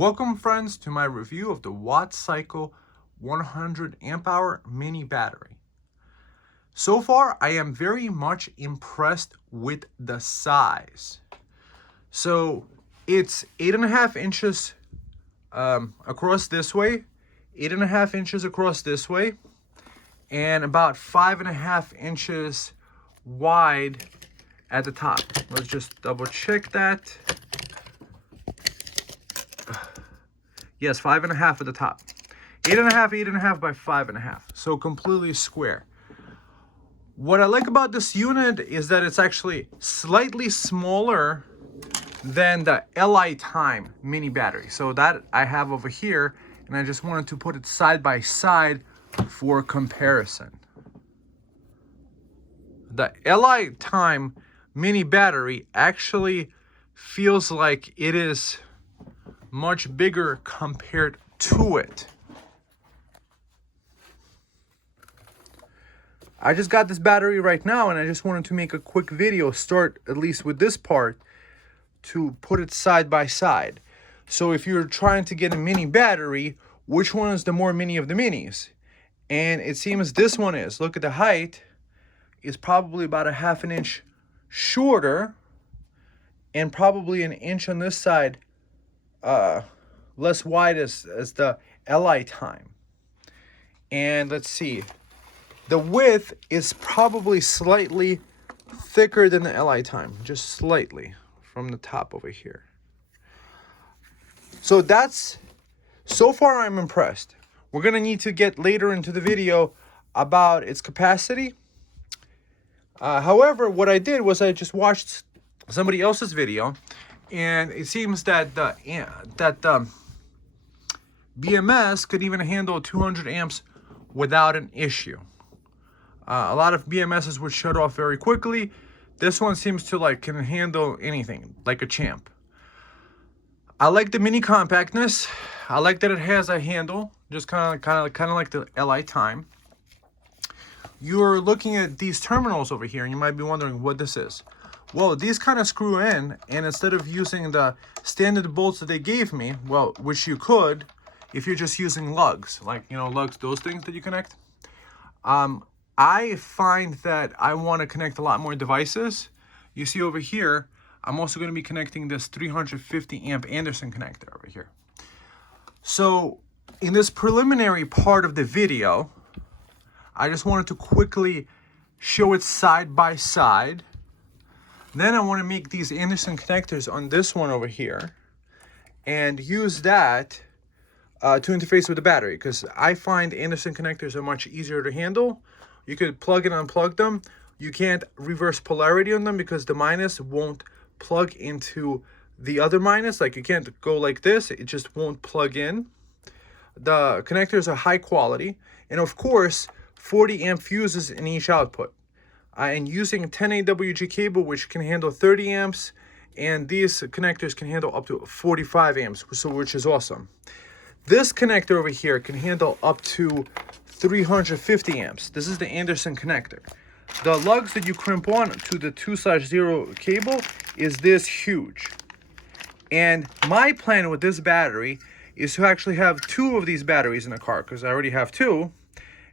Welcome friends to my review of the WattCycle 100 amp hour mini battery. So far I am very much impressed with the size. So it's 8.5 inches across this way, 8.5 inches across this way, and about 5.5 inches wide at the top. Let's just double check that. Yes, 5.5 at the top. 8.5 by 5.5. So completely square. What I like about this unit is that it's actually slightly smaller than the LiTime mini battery. So that I have over here, and I just wanted to put it side by side for comparison. The LiTime mini battery actually feels like it is much bigger compared to it. I just got this battery right now and I just wanted to make a quick video, start at least with this part, to put it side by side. So if you're trying to get a mini battery, which one is the more mini of the minis? And it seems this one is. Look at the height, is probably about 1/2 inch shorter and probably 1 inch on this side less wide as the LiTime. And let's see, the width is probably slightly thicker than the LiTime, just slightly from the top over here. So that's, so far I'm impressed. We're gonna need to get later into the video about its capacity. However, what I did was I just watched somebody else's video, and it seems that the BMS could even handle 200 amps without an issue. A lot of BMSs would shut off very quickly. This one seems to can handle anything like a champ. I like the mini compactness. I like that it has a handle, just kind of like the LiTime. You're looking at these terminals over here, and you might be wondering what this is. Well, these kind of screw in, and instead of using the standard bolts that they gave me, well, which you could if you're just using lugs, lugs, those things that you connect. I find that I want to connect a lot more devices. You see over here, I'm also going to be connecting this 350 amp Anderson connector over here. So in this preliminary part of the video, I just wanted to quickly show it side by side. Then I want to make these Anderson connectors on this one over here and use that to interface with the battery, because I find Anderson connectors are much easier to handle. You could plug and unplug them. You can't reverse polarity on them because the minus won't plug into the other minus. Like, you can't go like this, it just won't plug in. The connectors are high quality, and of course 40 amp fuses in each output. And using 10 AWG cable, which can handle 30 amps, and these connectors can handle up to 45 amps, which is awesome. This connector over here can handle up to 350 amps. This is the Anderson connector. The lugs that you crimp on to the 2/0 cable is this huge. And my plan with this battery is to actually have 2 of these batteries in the car, because I already have 2.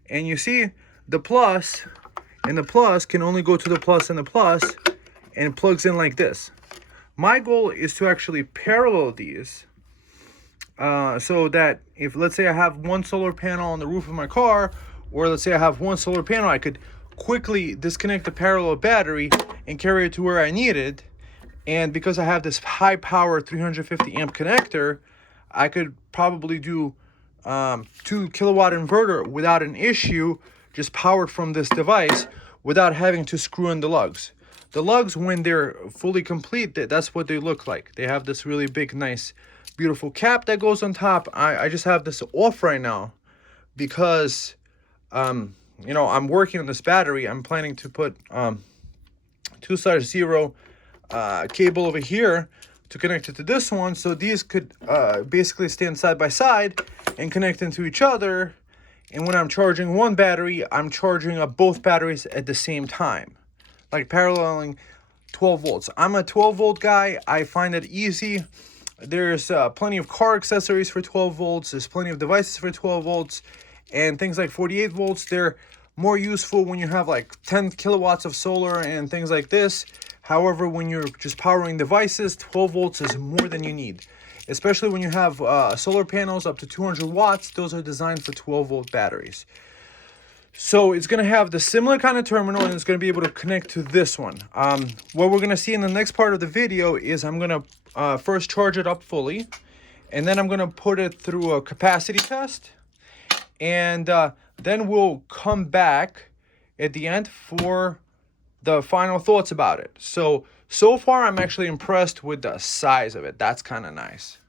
And you see the plus, and the plus can only go to the plus and the plus, and it plugs in like this. My goal is to actually parallel these, so that if, let's say I have one solar panel on the roof of my car, or let's say I have one solar panel, I could quickly disconnect the parallel battery and carry it to where I need it. And because I have this high power 350 amp connector, I could probably do 2 kilowatt inverter without an issue, just powered from this device without having to screw in the lugs. The lugs, when they're fully complete, that's what they look like. They have this really big, nice, beautiful cap that goes on top. I just have this off right now because, I'm working on this battery. I'm planning to put 2/0 cable over here to connect it to this one, so these could basically stand side by side and connect into each other. And when I'm charging one battery, I'm charging up both batteries at the same time, like paralleling 12 volts. I'm a 12 volt guy. I find it easy. There's plenty of car accessories for 12 volts. There's plenty of devices for 12 volts. And things like 48 volts, they're more useful when you have like 10 kilowatts of solar and things like this. However, when you're just powering devices, 12 volts is more than you need. Especially when you have solar panels up to 200 watts, those are designed for 12 volt batteries. So it's going to have the similar kind of terminal, and it's going to be able to connect to this one. What we're going to see in the next part of the video is I'm going to first charge it up fully, and then I'm going to put it through a capacity test, and then we'll come back at the end for the final thoughts about it. So far I'm actually impressed with the size of it. That's kind of nice.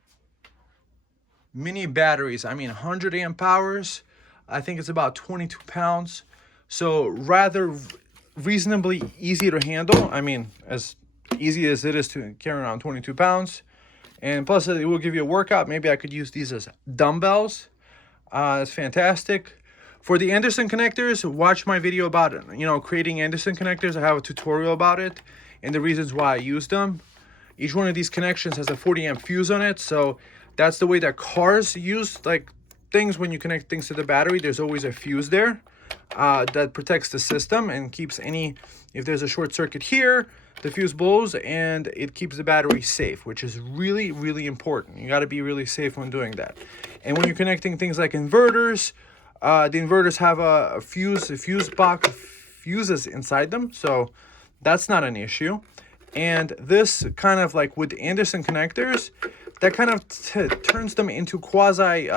Mini batteries, I mean 100 amp hours. I think it's about 22 pounds. So rather reasonably easy to handle. I mean, as easy as it is to carry around 22 pounds. And plus it will give you a workout. Maybe I could use these as dumbbells. That's fantastic. For the Anderson connectors, watch my video about it. Creating Anderson connectors. I have a tutorial about it and the reasons why I use them. Each one of these connections has a 40 amp fuse on it. So that's the way that cars use like things. When you connect things to the battery, there's always a fuse there that protects the system and keeps if there's a short circuit here, the fuse blows and it keeps the battery safe, which is really, really important. You got to be really safe when doing that. And when you're connecting things like inverters, the inverters have a fuse box, fuses inside them, so that's not an issue. And this kind of like with Anderson connectors, that kind of turns them into quasi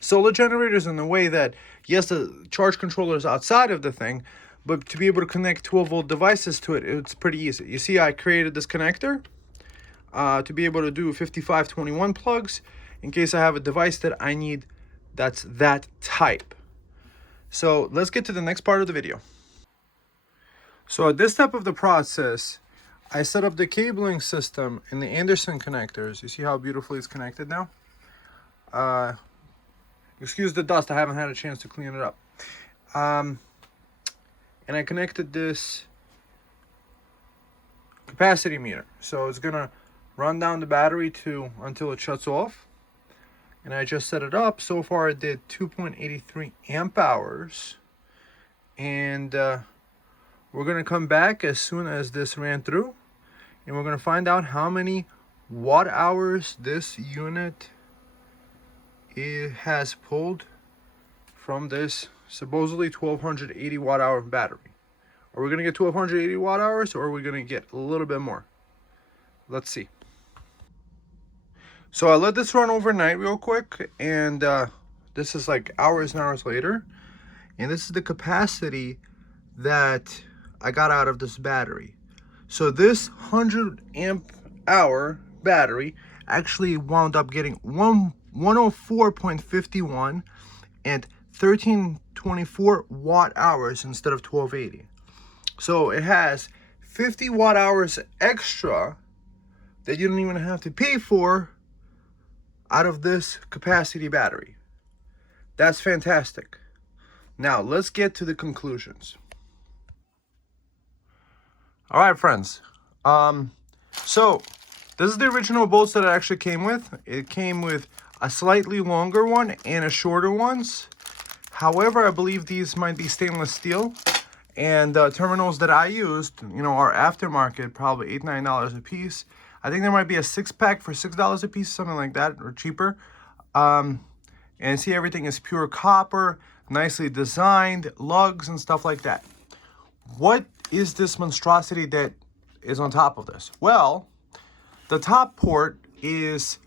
solar generators in the way that, yes, the charge controller is outside of the thing, but to be able to connect 12 volt devices to it, it's pretty easy. You see, I created this connector to be able to do 5521 plugs in case I have a device that I need that's that type. So let's get to the next part of the video. So at this step of the process, I set up the cabling system in the Anderson connectors. You see how beautifully it's connected now? Excuse the dust, I haven't had a chance to clean it up. And I connected this capacity meter. So it's gonna run down the battery until it shuts off. And I just set it up. So far it did 2.83 amp hours. And we're going to come back as soon as this ran through. And we're going to find out how many watt hours this unit has pulled from this supposedly 1280 watt hour battery. Are we going to get 1280 watt hours, or are we going to get a little bit more? Let's see. So I let this run overnight real quick, and this is like hours and hours later, and this is the capacity that I got out of this battery. So this 100 amp hour battery actually wound up getting 104.51 and 1324 watt hours instead of 1280. So it has 50 watt hours extra that you don't even have to pay for out of this capacity battery. That's fantastic. Now let's get to the conclusions. All right, friends. So this is the original bolts that it actually came with. It came with a slightly longer one and a shorter ones. However, I believe these might be stainless steel. And the terminals that I used, are aftermarket, probably $8, $9 a piece. I think there might be a 6-pack for $6 a piece, something like that, or cheaper. And see, everything is pure copper, nicely designed, lugs and stuff like that. What is this monstrosity that is on top of this? Well, the top port is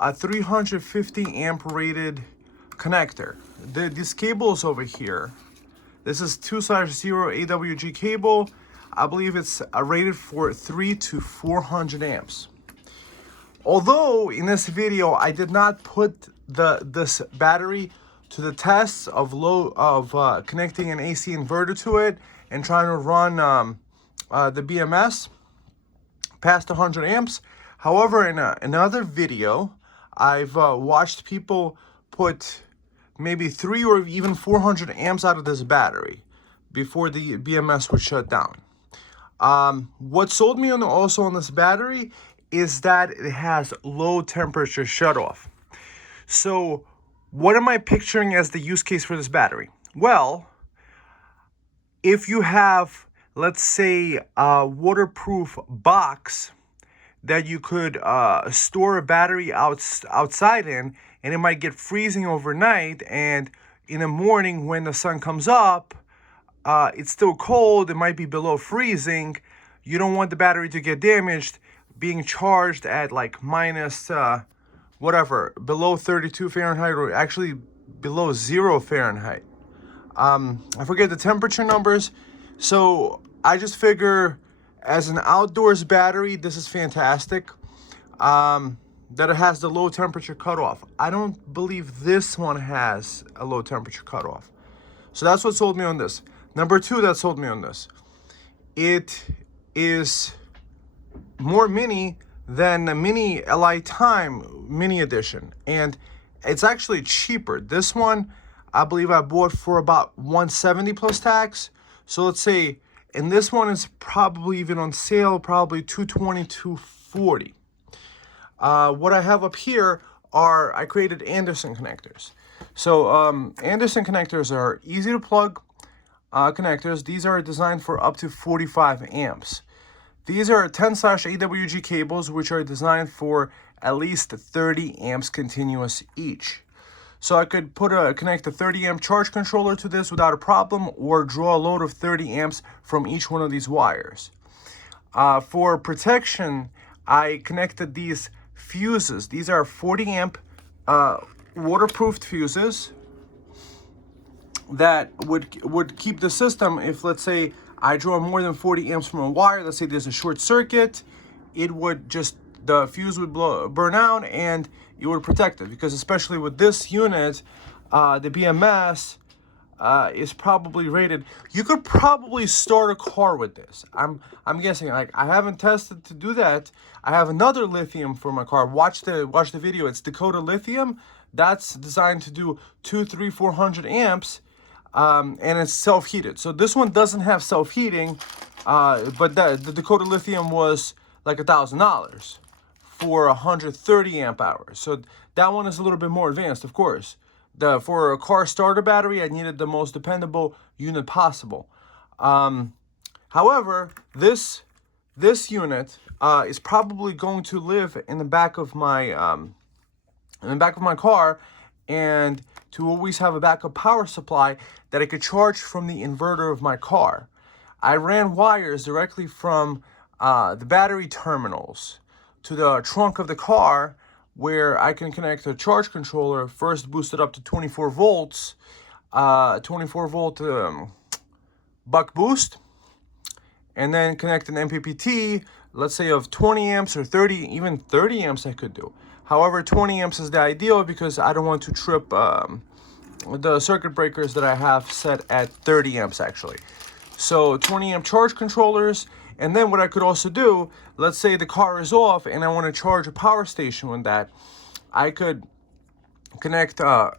a 350 amp rated connector. These cables over here, this is 2/0 AWG cable. I believe it's rated for 300 to 400 amps. Although in this video I did not put this battery to the test of connecting an AC inverter to it and trying to run the BMS past 100 amps. However, in another video, I've watched people put maybe 300 or even 400 amps out of this battery before the BMS would shut down. What sold me also on this battery is that it has low temperature shutoff. So what am I picturing as the use case for this battery? Well, if you have, let's say, a waterproof box that you could store a battery outside in, and it might get freezing overnight, and in the morning when the sun comes up, it's still cold, it might be below freezing. You don't want the battery to get damaged being charged at like minus whatever, below 32 Fahrenheit, or actually below 0 Fahrenheit. I forget the temperature numbers. So I just figure as an outdoors battery, this is fantastic. That it has the low temperature cutoff. I don't believe this one has a low temperature cutoff. So that's what sold me on this. Number two that sold me on this. It is more mini than the mini LiTime mini edition. And it's actually cheaper. This one, I believe I bought for about $170 plus tax. So let's say, and this one is probably even on sale, probably $220, $240. What I have up here are, I created Anderson connectors. So Anderson connectors are easy to plug connectors. These are designed for up to 45 amps. These are 10/AWG cables, which are designed for at least 30 amps continuous each. So I could connect a 30 amp charge controller to this without a problem, or draw a load of 30 amps from each one of these wires. For protection, I connected these fuses. These are 40 amp waterproofed fuses that would keep the system, if let's say I draw more than 40 amps from a wire, let's say there's a short circuit, it would just, the fuse would burn out and it would protect it. Because especially with this unit, the BMS is probably rated, you could probably start a car with this. I'm guessing. Like, I haven't tested to do that. I have another lithium for my car. Watch the video. It's Dakota Lithium. That's designed to do 200, 300, 400 amps, and it's self-heated. So this one doesn't have self-heating, but the Dakota Lithium was like $1,000 for 130 amp hours. So that one is a little bit more advanced, of course. For a car starter battery, I needed the most dependable unit possible. However, this unit is probably going to live in the back of my car, and to always have a backup power supply that I could charge from the inverter of my car. I ran wires directly from the battery terminals to the trunk of the car, where I can connect a charge controller, first boosted up to 24 volts, 24 volt buck boost, and then connect an MPPT, let's say of 20 amps or 30, even 30 amps I could do. However, 20 amps is the ideal because I don't want to trip the circuit breakers that I have set at 30 amps actually. So 20 amp charge controllers. And then what I could also do, let's say the car is off and I want to charge a power station with that, I could connect a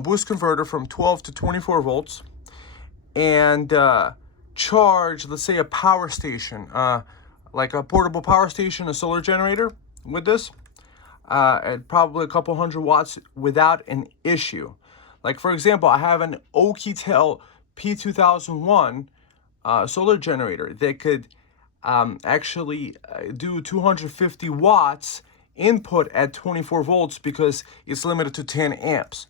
boost converter from 12 to 24 volts and charge, let's say, a power station, like a portable power station, a solar generator with this, at probably a couple hundred watts without an issue. Like, for example, I have an Oukitel P2001 solar generator that could actually do 250 watts input at 24 volts because it's limited to 10 amps.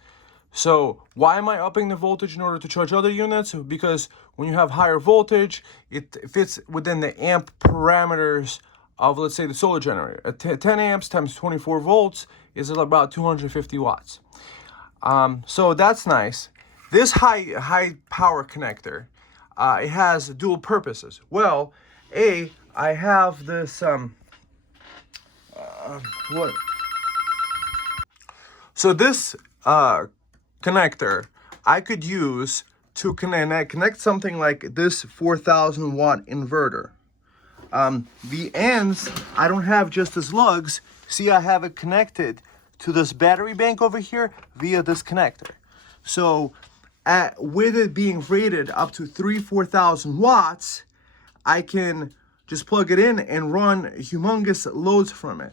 So why am I upping the voltage in order to charge other units? Because when you have higher voltage, it fits within the amp parameters of, let's say, the solar generator. 10 amps times 24 volts is about 250 watts. So that's nice. This high power connector, it has dual purposes. Well, I have this, So this connector I could use to connect something like this 4,000 watt inverter. The ends, I don't have just as lugs. See, I have it connected to this battery bank over here via this connector. So with it being rated up to 4,000 watts, I can just plug it in and run humongous loads from it.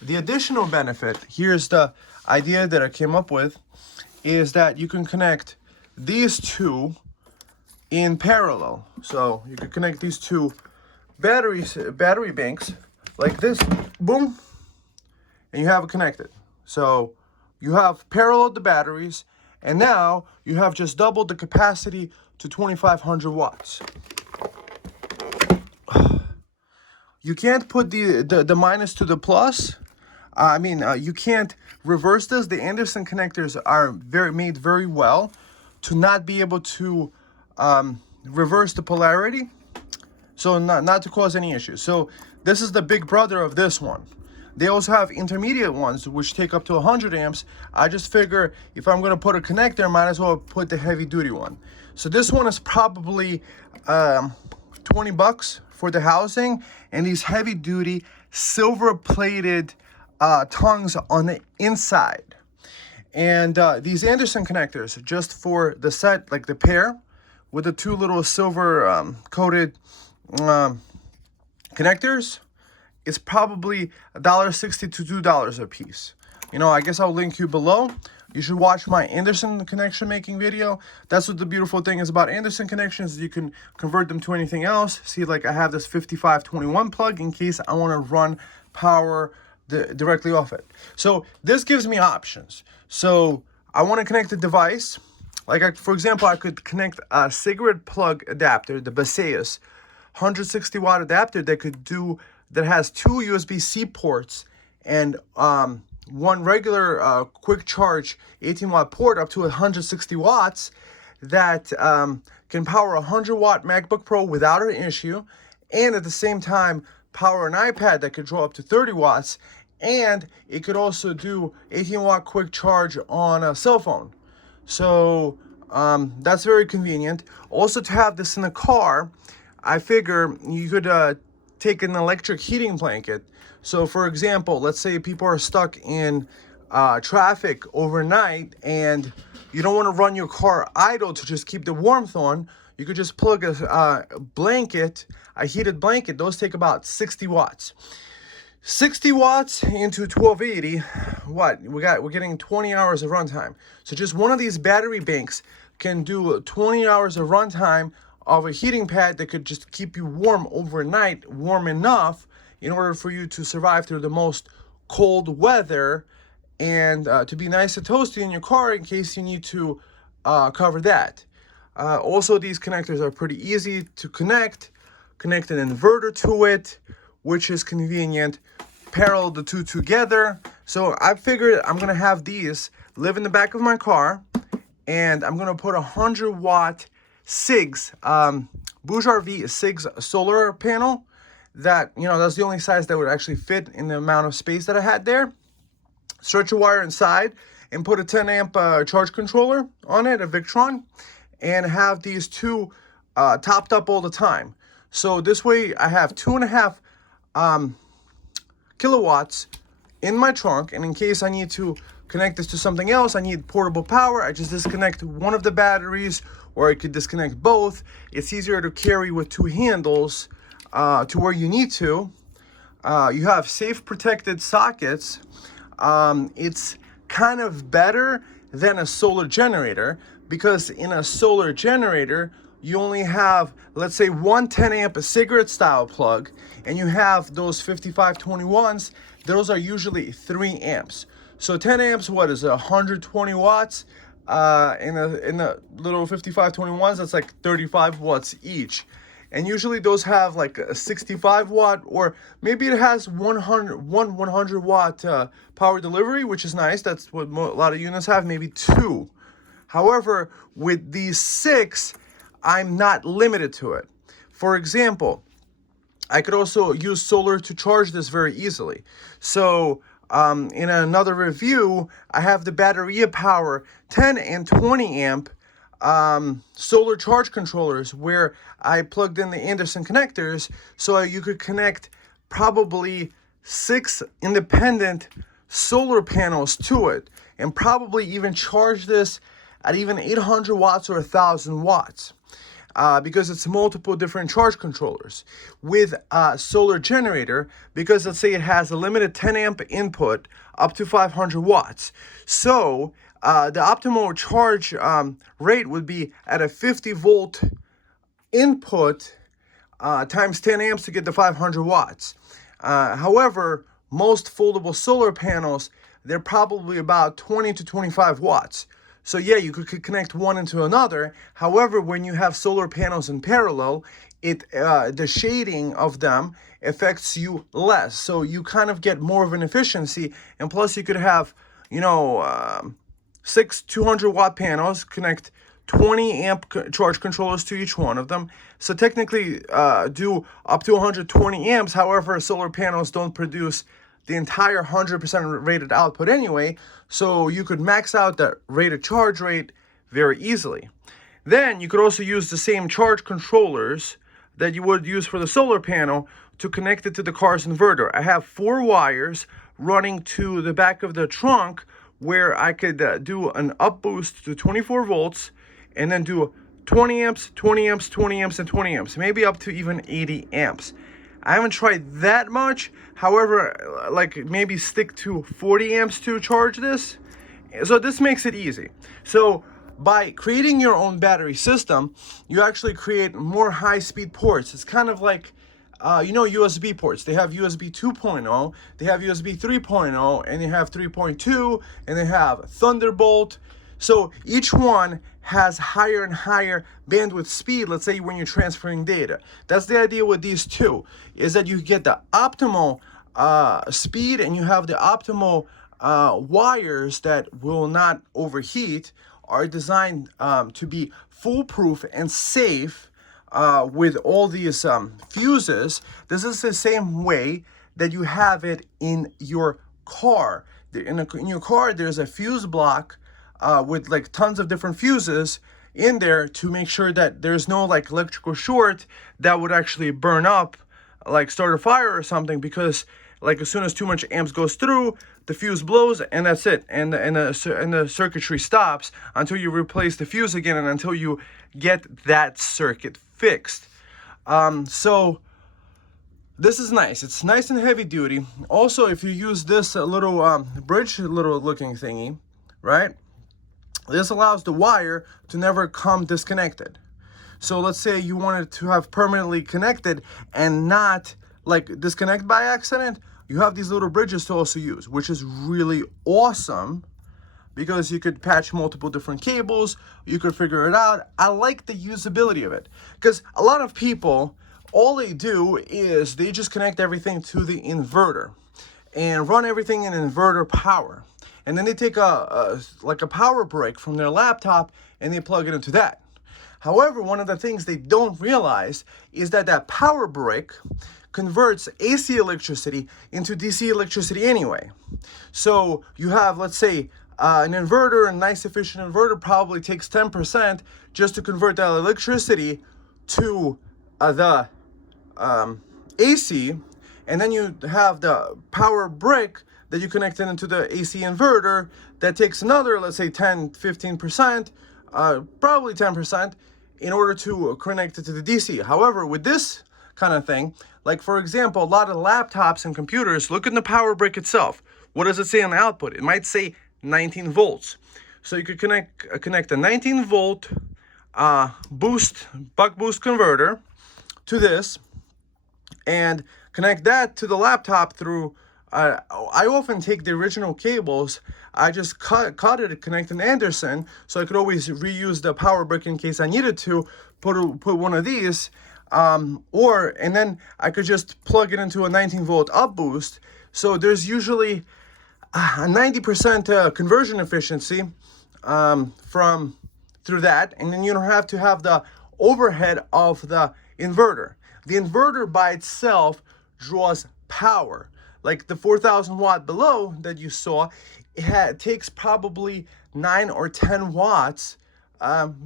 The additional benefit, here's the idea that I came up with, is that you can connect these two in parallel. So you can connect these two battery banks like this, boom, and you have it connected. So you have paralleled the batteries, and now you have just doubled the capacity to 2,500 watts. You can't put the minus to the plus. You can't reverse this. The Anderson connectors are made very well to not be able to reverse the polarity, so not to cause any issues. So this is the big brother of this one. They also have intermediate ones which take up to 100 amps. I just figure if I'm going to put a connector, I might as well put the heavy duty one. So this one is probably 20 bucks for the housing, and these heavy duty silver plated tongues on the inside. And these Anderson connectors, just for the set, like the pair with the two little silver coated connectors, is probably $1.60 to $2 a piece. You know, I guess I'll link you below. You should watch my Anderson connection making video. That's what the beautiful thing is about Anderson connections. You can convert them to anything else. See, like I have this 5521 plug in case I want to run power directly off it. So this gives me options. So I want to connect the device. Like, for example, I could connect a cigarette plug adapter, the Baseus 160 watt adapter that has two USB-C ports and one regular quick charge 18 watt port up to 160 watts that can power a 100 watt MacBook Pro without an issue, and at the same time power an iPad that could draw up to 30 watts, and it could also do 18 watt quick charge on a cell phone. So that's very convenient. Also, to have this in the car, I figure you could take an electric heating blanket. So for example, let's say people are stuck in traffic overnight and you don't want to run your car idle to just keep the warmth on. You could just plug a blanket, a heated blanket. Those take about 60 watts. 60 watts into 1280, we're getting 20 hours of runtime. So just one of these battery banks can do 20 hours of runtime of a heating pad that could just keep you warm overnight, warm enough in order for you to survive through the most cold weather, and to be nice and toasty in your car in case you need to cover that. Also, these connectors are pretty easy to connect an inverter to it, which is convenient. Parallel the two together. So I figured I'm gonna have these live in the back of my car, and I'm gonna put 100 watt SIGs, Bouge RV SIGs solar panel. That, you know, that's the only size that would actually fit in the amount of space that I had there. Stretch a wire inside and put a 10 amp charge controller on it, a Victron, and have these two topped up all the time. So this way I have 2.5 kilowatts in my trunk, and in case I need to connect this to something else, I need portable power, I just disconnect one of the batteries, or I could disconnect both. It's easier to carry with two handles to where you need to. You have safe protected sockets. It's kind of better than a solar generator, because in a solar generator you only have, let's say, one 10 amp cigarette style plug, and you have those 5521s. Those are usually 3 amps. So 10 amps, what is it, 120 watts? In the little 5521s, that's like 35 watts each. And usually those have like a 65 watt, or maybe it has 100 watt power delivery, which is nice. That's what a lot of units have, maybe 2. However, with these 6, I'm not limited to it. For example, I could also use solar to charge this very easily. So in another review, I have the Batteria Power 10 and 20 amp solar charge controllers, where I plugged in the Anderson connectors, so you could connect probably 6 independent solar panels to it, and probably even charge this at even 800 watts or 1,000 watts. because it's multiple different charge controllers. With a solar generator, because let's say it has a limited 10 amp input up to 500 watts. So the optimal charge rate would be at a 50 volt input times 10 amps to get the 500 watts. However, most foldable solar panels, they're probably about 20 to 25 watts. So yeah, you could connect one into another. However, when you have solar panels in parallel, the shading of them affects you less. So you kind of get more of an efficiency. And plus you could have, 6 200 watt panels, connect 20 amp charge controllers to each one of them. So technically do up to 120 amps. However, solar panels don't produce the entire 100% rated output anyway. So you could max out the rated charge rate very easily. Then you could also use the same charge controllers that you would use for the solar panel to connect it to the car's inverter. I have 4 wires running to the back of the trunk where I could do an up boost to 24 volts and then do 20 amps, 20 amps, 20 amps, and 20 amps, maybe up to even 80 amps. I haven't tried that much. However, like maybe stick to 40 amps to charge this. So this makes it easy. So by creating your own battery system, you actually create more high-speed ports. It's kind of like, USB ports. They have USB 2.0, they have USB 3.0, and they have 3.2, and they have Thunderbolt. So each one has higher and higher bandwidth speed, let's say when you're transferring data. That's the idea with these two, is that you get the optimal speed and you have the optimal wires that will not overheat, are designed to be foolproof and safe with all these fuses. This is the same way that you have it in your car. In your car, there's a fuse block with like tons of different fuses in there to make sure that there's no like electrical short that would actually burn up, like start a fire or something, because like as soon as too much amps goes through, the fuse blows and that's it, and the circuitry stops until you replace the fuse again and until you get that circuit fixed. So this is nice. It's nice and heavy duty. Also, if you use this little bridge little looking thingy, right? This allows the wire to never come disconnected. So let's say you wanted to have permanently connected and not like disconnect by accident, you have these little bridges to also use, which is really awesome because you could patch multiple different cables, you could figure it out. I like the usability of it because a lot of people, all they do is they just connect everything to the inverter and run everything in inverter power. And then they take a power brick from their laptop and they plug it into that. However, one of the things they don't realize is that that power brick converts AC electricity into DC electricity anyway. So you have, let's say, an inverter, a nice efficient inverter probably takes 10% just to convert that electricity to the AC, and then you have the power brick that you connected into the AC inverter that takes another, let's say 10-15%, probably 10%, in order to connect it to the DC. However, with this kind of thing, like for example, a lot of laptops and computers, look at the power brick itself. What does it say on the output? It might say 19 volts. So you could connect a 19 volt buck boost converter to this and connect that to the laptop through I often take the original cables, I just cut it, connect an Anderson, so I could always reuse the power brick in case I needed to put one of these, and then I could just plug it into a 19 volt up boost. So there's usually a 90% conversion efficiency through that, and then you don't have to have the overhead of the inverter. The inverter by itself draws power. Like the 4,000 watt below that you saw, it takes probably 9 or 10 watts,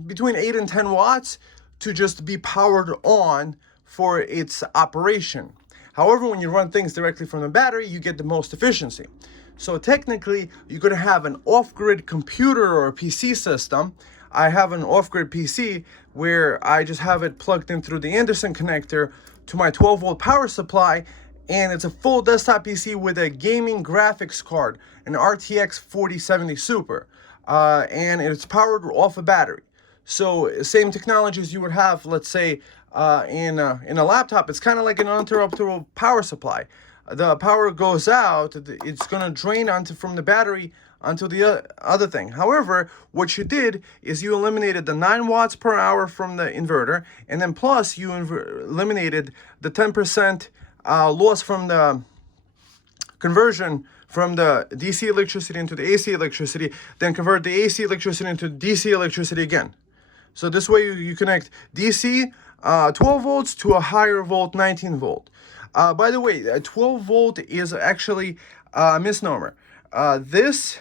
between 8 and 10 watts to just be powered on for its operation. However, when you run things directly from the battery, you get the most efficiency. So technically, you're going to have an off-grid computer or a PC system I have an off-grid PC where I just have it plugged in through the Anderson connector to my 12-volt power supply, and it's a full desktop PC with a gaming graphics card, an RTX 4070 Super, and it's powered off a battery. So same technology as you would have, let's say, in a laptop. It's kind of like an uninterruptible power supply. The power goes out, it's going to drain from the battery onto the other thing. However, what you did is you eliminated the 9 watts per hour from the inverter, and then plus you eliminated the 10% loss from the conversion from the DC electricity into the AC electricity, then convert the AC electricity into DC electricity again. So this way you connect DC 12 volts to a higher volt 19 volt. By the way, 12 volt is actually a misnomer. This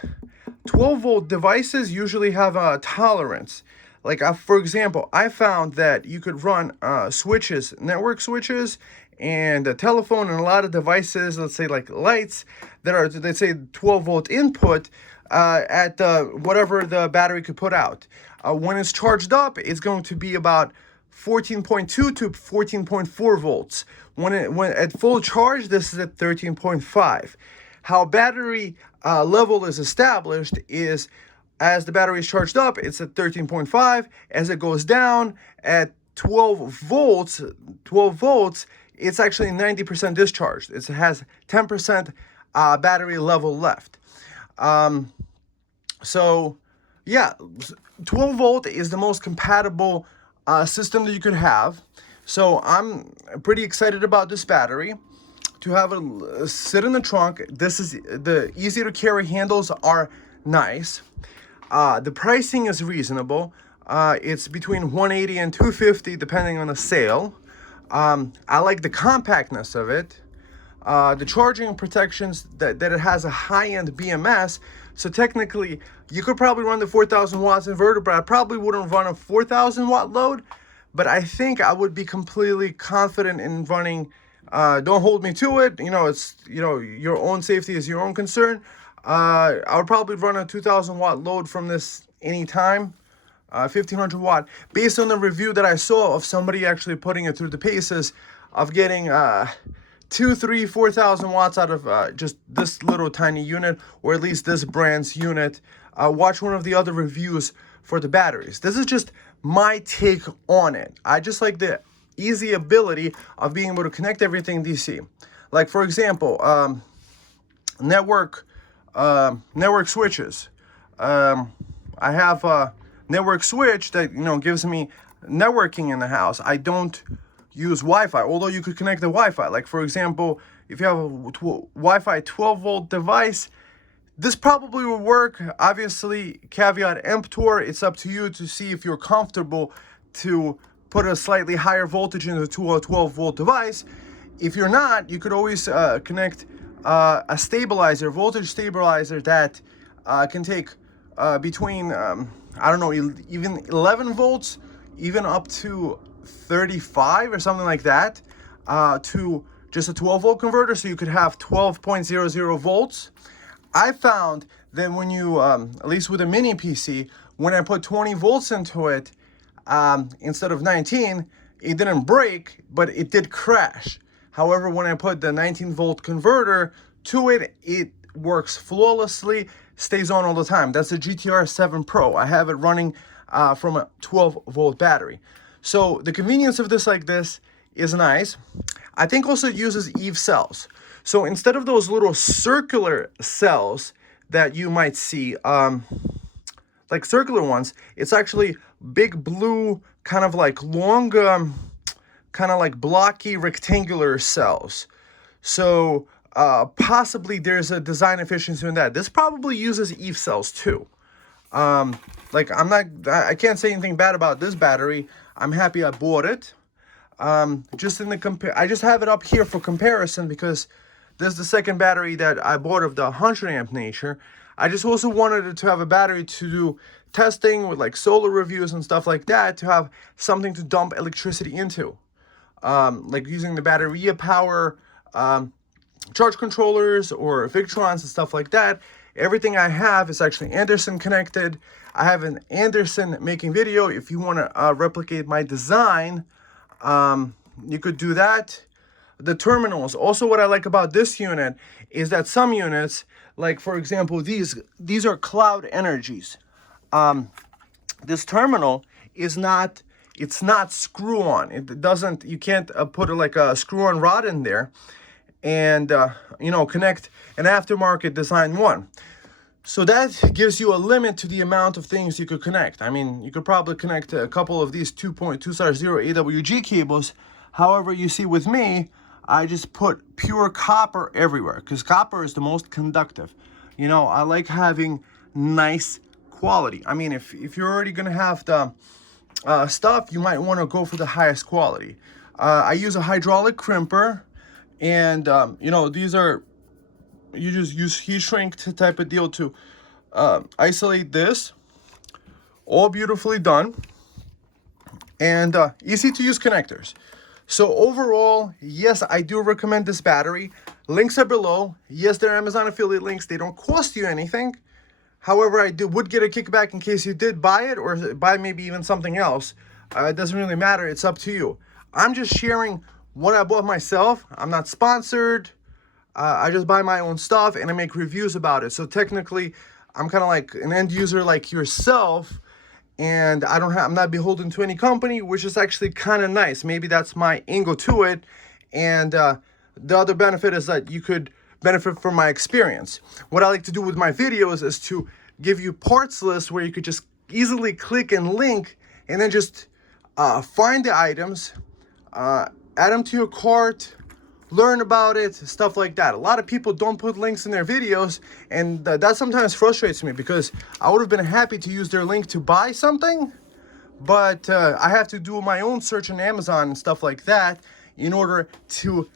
12 volt devices usually have a tolerance. Like for example, I found that you could run switches, network switches, and a telephone and a lot of devices, let's say like lights, that are, let's say, 12 volt input at whatever the battery could put out. When it's charged up, it's going to be about 14.2 to 14.4 volts. When at full charge, this is at 13.5. How battery level is established is, as the battery is charged up, it's at 13.5. As it goes down at 12 volts, it's actually 90% discharged. It has 10% battery level left. So yeah, 12 volt is the most compatible system that you could have. So I'm pretty excited about this battery. To have it sit in the trunk, this is the easy to carry handles are nice. The pricing is reasonable. It's between $180 and $250 depending on the sale. I like the compactness of it. The charging protections that it has a high-end BMS. So technically, you could probably run the 4,000 watts inverter, but I probably wouldn't run a 4,000 watt load. But I think I would be completely confident in running. Don't hold me to it. It's your own safety is your own concern. I would probably run a 2,000 watt load from this anytime. 1,500 watt, based on the review that I saw of somebody actually putting it through the paces of getting 2, 3, 4,000 watts out of just this little tiny unit, or at least this brand's unit. Watch one of the other reviews for the batteries. This is just my take on it. I just like the easy ability of being able to connect everything DC. Like for example, network switches. I have a network switch that gives me networking in the house. I don't use Wi-Fi, although you could connect the Wi-Fi. Like for example, if you have a Wi-Fi 12 volt device, this probably will work. Obviously, caveat emptor, it's up to you to see if you're comfortable to put a slightly higher voltage into a 12 volt device. If you're not, you could always connect a stabilizer, voltage stabilizer that can take between, even 11 volts, even up to 35 or something like that, to just a 12 volt converter, so you could have 12.00 volts. I found that when you, at least with a mini PC, when I put 20 volts into it, instead of 19, it didn't break, but it did crash. However, when I put the 19 volt converter to it, it works flawlessly, stays on all the time. That's the GTR 7 Pro. I have it running from a 12 volt battery. So the convenience of this like this is nice. I think also it uses EVE cells. So instead of those little circular cells that you might see, like circular ones, it's actually big blue, kind of like long, kind of like blocky rectangular cells. So possibly there's a design efficiency in that. This probably uses EVE cells too. I can't say anything bad about this battery. I'm happy I bought it. Just in the I just have it up here for comparison because this is the second battery that I bought of the 100 amp nature. I just also wanted it to have a battery to do testing with like solar reviews and stuff like that, to have something to dump electricity into. Like using the Batteria Power charge controllers or Victrons and stuff like that. Everything I have is actually Anderson connected. I have an Anderson making video. If you want to replicate my design, you could do that. The terminals, also what I like about this unit is that some units, like for example these are Cloud Energies. This terminal is not, it's not screw on. It doesn't, you can't put like a screw on rod in there and you know, connect an aftermarket design one. So that gives you a limit to the amount of things you could connect. I mean, you could probably connect a couple of these 2.2/0 AWG cables. However, you see with me, I just put pure copper everywhere because copper is the most conductive. You know, I like having nice quality. I mean, if you're already gonna have the stuff, you might want to go for the highest quality. I use a hydraulic crimper, and you know, these are, you just use heat shrink type of deal to isolate this. All beautifully done, and easy to use connectors. So overall, yes, I do recommend this battery. Links are below. Yes, they're Amazon affiliate links. They don't cost you anything. However, I would get a kickback in case you did buy it or buy maybe even something else. It doesn't really matter. It's up to you. I'm just sharing what I bought myself. I'm not sponsored. I just buy my own stuff and I make reviews about it. So technically, I'm kind of like an end user like yourself, and I'm not beholden to any company, which is actually kind of nice. Maybe that's my angle to it. And the other benefit is that you could benefit from my experience. What I like to do with my videos is to give you parts lists where you could just easily click and link and then just find the items, add them to your cart, learn about it, stuff like that. A lot of people don't put links in their videos, and that sometimes frustrates me because I would have been happy to use their link to buy something, but I have to do my own search on Amazon and stuff like that in order to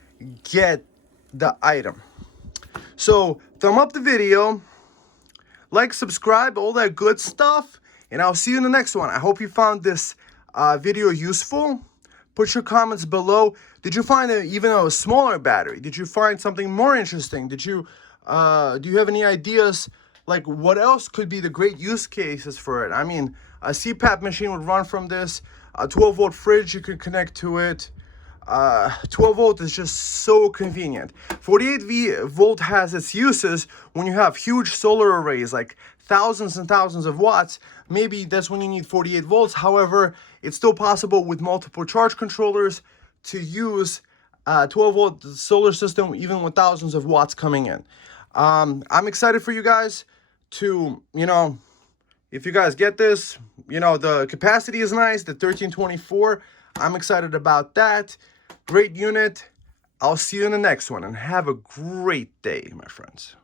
get the item. So thumb up the video, like, subscribe, all that good stuff, and I'll see you in the next one. I hope you found this video useful. Put your comments below. Did you find even a smaller battery? Did you find something more interesting? Did you do you have any ideas, like what else could be the great use cases for it? I mean, a CPAP machine would run from this. A 12-volt fridge, you could connect to it. 12 volt is just so convenient. 48 volt has its uses when you have huge solar arrays, like thousands and thousands of watts. Maybe that's when you need 48 volts. However, it's still possible with multiple charge controllers to use 12 volt solar system even with thousands of watts coming in. I'm excited for you guys to, you know, if you guys get this, you know, the capacity is nice, the 1324. I'm excited about that. Great unit. I'll see you in the next one, and have a great day, my friends.